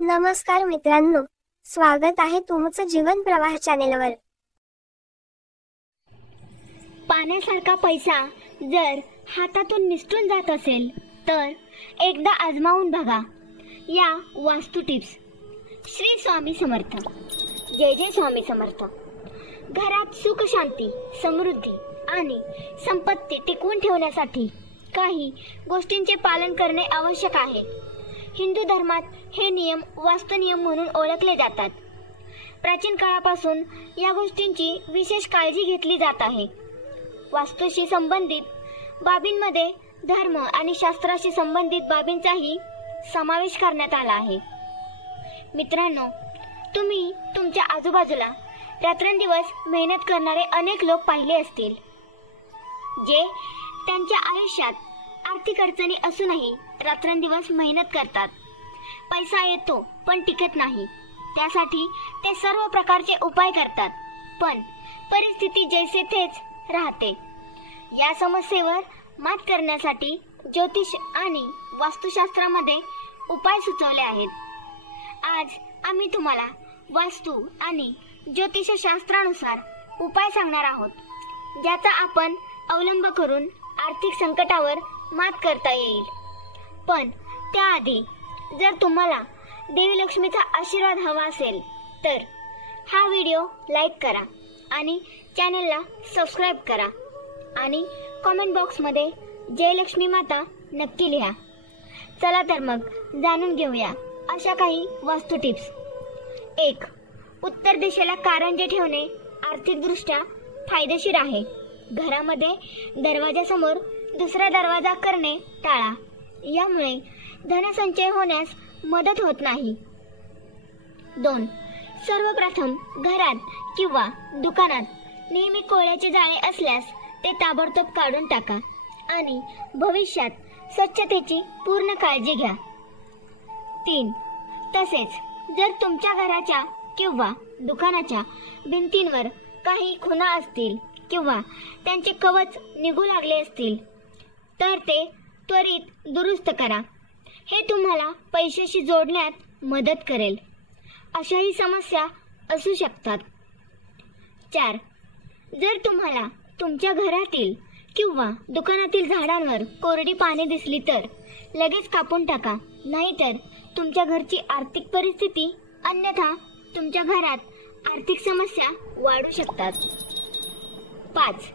नमस्कार मित्रांनो, स्वागत आहे तुमचं जीवन प्रवाह चॅनेलवर। पाण्यासारखा पैसा जर हातातून निसटून जात असेल तर एकदा आजमावून बघा या वास्तू टिप्स। श्री स्वामी समर्थ। जय जय स्वामी समर्थ। घरात सुख, शांती, समृद्धी आणि संपत्ती टिकवून ठेवण्यासाठी काही गोष्टींचे पालन करणे आवश्यक आहे। हिंदू धर्मात हे नियम वास्तुनियम म्हणून ओळखले जातात। प्राचीन काळापासून या गोष्टींची विशेष काळजी घेतली जात आहे। वास्तूशी संबंधित बाबींमध्ये धर्म आणि शास्त्राशी संबंधित बाबींचाही समावेश करण्यात आला आहे। मित्रांनो, तुम्ही तुमच्या आजूबाजूला रात्रंदिवस मेहनत करणारे अनेक लोक पाहिले असतील, जे त्यांच्या आयुष्यात आर्थिक अडचणी असूनही रात्रंदिवस मेहनत करतात। पैसा येतो पण टिकत नाही, त्यासाठी ते सर्व प्रकारचे उपाय करतात, पण परिस्थिती जैसे तेच राहते। या समस्येवर मात करण्यासाठी ज्योतिष आणि वास्तुशास्त्रामध्ये उपाय सुचवले आहेत। आज आम्ही तुम्हाला वास्तू आणि ज्योतिषशास्त्रानुसार उपाय सांगणार आहोत, ज्याचा आपण अवलंब करून आर्थिक संकटावर मात करता येईल। पण त्याआधी जर तुम्हाला देवी लक्ष्मीचा आशीर्वाद हवा असेल तर हा व्हिडिओ लाईक करा आणि चॅनलला सबस्क्राईब करा आणि कमेंट बॉक्समध्ये जय लक्ष्मी माता नक्की लिहा। चला तर मग जाणून घेऊया अशा काही वास्तू टिप्स। 1. उत्तर दिशेला कारंजे ठेवणे आर्थिकदृष्ट्या फायदेशीर आहे। घरामध्ये दरवाजासमोर दुसरा दरवाजा करणे टाळा, यामुळे धनसंचय होण्यास मदत होत नाही। 2. सर्वप्रथम घरात किंवा दुकानात नेहमी कोळ्याचे जाळे असल्यास ते ताबडतोब काढून टाका आणि भविष्यात स्वच्छतेची पूर्ण काळजी घ्या। 3. तसेच जर तुमच्या घराच्या किंवा दुकानाच्या भिंतींवर काही खुणा असतील किंवा त्यांचे कवच निघू लागले असतील तर ते त्वरित दुरुस्त करा। हे तुम्हाला पैशाशी जोडण्यात मदत करेल। अशाही समस्या असू शकतात। 4. जर तुम्हाला तुमच्या घरातील किंवा दुकानातील झाडांवर कोरडी पाने दिसली तर लगेच कापून टाका, नाहीतर तुमच्या घरची आर्थिक परिस्थिती अन्यथा तुमच्या घरात आर्थिक समस्या वाढू शकतात। 5.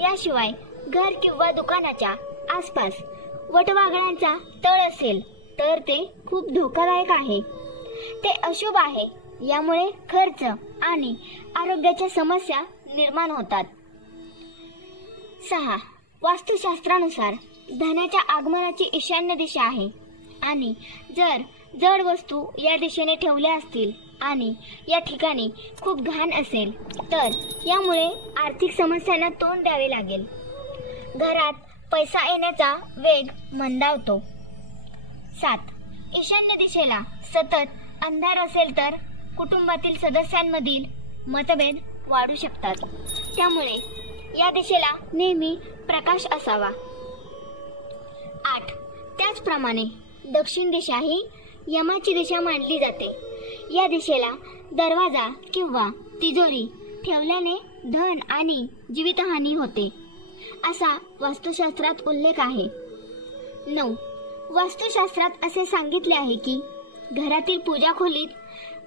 याशिवाय घर किंवा दुकानाच्या आसपास वटवाघळांचा तळ असेल तर ते खूप धोकादायक आहे। ते अशुभ आहे, यामुळे खर्च आणि आरोग्याच्या समस्या निर्माण होतात। 6. वास्तुशास्त्रानुसार धनाच्या आगमनाची ईशान्य दिशा आहे आणि जर जड वस्तू या दिशेने ठेवल्या असतील आणि या ठिकाणी खूप घाण असेल तर यामुळे आर्थिक समस्यांना तोंड द्यावे लागेल। घरात पैसा येण्याचा वेग मंदावतो। 7. ईशान्य दिशेला सतत अंधार असेल तर कुटुंबातील सदस्यांमधील मतभेद वाढू शकतात, त्यामुळे या दिशेला नेहमी प्रकाश असावा। 8. त्याचप्रमाणे दक्षिण दिशा ही यमाची दिशा मानली जाते। या दिशेला दरवाजा किंवा तिजोरी ठेवल्याने धन आणि जीवितहानी होते, असा वास्तुशास्त्रात उल्लेख आहे। 9. वास्तुशास्त्रात असे सांगितले आहे की घरातील पूजा खोलीत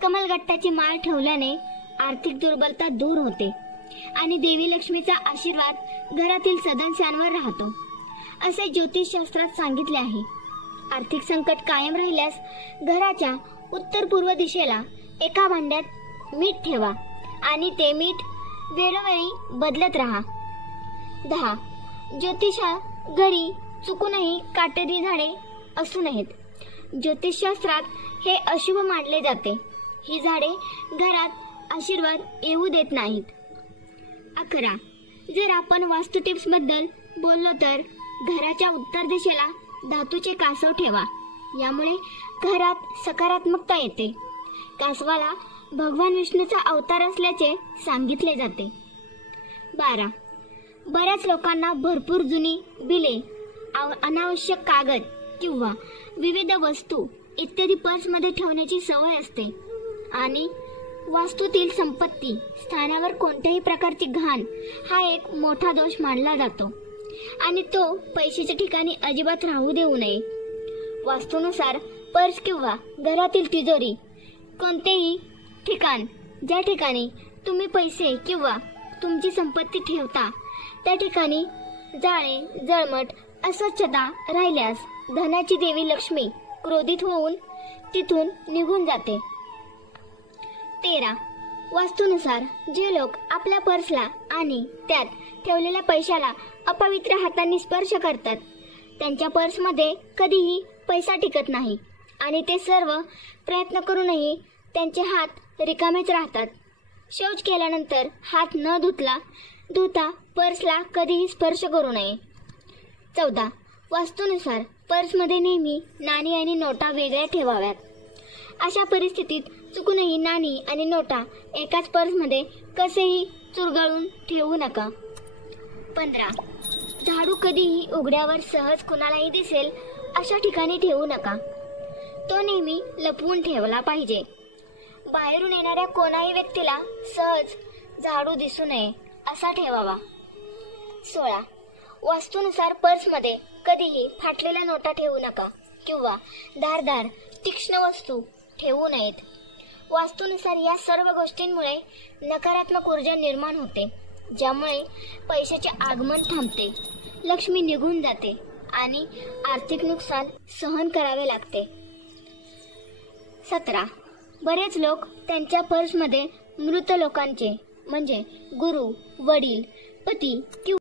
कमलगट्टाची माळ ठेवल्याने आर्थिक दुर्बलता दूर होते आणि देवी लक्ष्मीचा आशीर्वाद घरातील सदस्यांवर राहतो, असे ज्योतिषशास्त्रात सांगितले आहे। आर्थिक संकट कायम राहिल्यास घराच्या उत्तर पूर्व दिशेला एका भांड्यात मीठ ठेवा आणि ते मीठ वेळोवेळी बदलत राहा। 10. ज्योतिषा घरी चुकूनही काटेरी झाडे असू नयेत। ज्योतिषशास्त्रात हे अशुभ मानले जाते। ही झाडे घरात आशीर्वाद येऊ देत नाहीत। 11. जर आपण वास्तू टिप्स बद्दल बोललो तर घराच्या उत्तर दिशेला धातूचे कासव ठेवा, यामुळे घरात सकारात्मकता येते। कासवाला भगवान विष्णूचा अवतार असल्याचे सांगितले जाते। 12. बऱ्याच लोकांना भरपूर जुनी बिले, अनावश्यक कागद किंवा विविध वस्तू इत्यादी पर्समध्ये ठेवण्याची सवय असते आणि वास्तूतील संपत्ती स्थानावर कोणत्याही प्रकारची घाण हा एक मोठा दोष मानला जातो आणि तो पैशाच्या ठिकाणी अजिबात राहू देऊ नये. वास्तूनुसार पर्स किंवा घरातील तिजोरी कोणतेही ठिकाण ज्या ठिकाणी तुम्ही पैसे किंवा तुमची संपत्ती ठेवता त्या ठिकाणी जाळे जळमट अस्वच्छता राहिल्यास धनाची देवी लक्ष्मी क्रोधित होऊन तिथून निघून जाते. 13. वास्तूनुसार जे लोक आपल्या पर्सला आणि त्यात ठेवलेल्या पैशाला अपवित्र हातांनी स्पर्श करतात त्यांच्या पर्समध्ये कधीही पैसा टिकत नाही आणि ते सर्व प्रयत्न करूनही त्यांचे हात रिकामेच राहतात. शौच केल्यानंतर हात न धुता पर्सला कधीही स्पर्श करू नये. 14. वास्तूनुसार पर्समध्ये नेहमी नाणी आणि नोटा वेगळ्या ठेवाव्यात. अशा परिस्थितीत चुकूनही नाणी आणि नोटा एकाच पर्समध्ये कसेही चुरगळून ठेवू नका. 15. झाडू कधीही उघड्यावर सहज कुणालाही दिसेल अशा ठिकाणी ठेवू नका. तो नेहमी लपवून ठेवला पाहिजे. बाहेरून येणाऱ्या कोणाही व्यक्तीला सहज झाडू दिसू नये असा ठेवावा. 16. वास्तूनुसार पर्समध्ये कधीही फाटलेल्या नोटा ठेवू नका किंवा धारदार तीक्ष्ण वस्तू ठेवू नयेत. वास्तूनुसार या सर्व गोष्टींमुळे नकारात्मक ऊर्जा निर्माण होते ज्यामुळे पैशाचे आगमन थांबते, लक्ष्मी निघून जाते आणि आर्थिक नुकसान सहन करावे लागते. 17. बरेच लोक त्यांच्या पर्समध्ये मृत लोकांचे म्हणजे गुरु, वडील, पती किंवा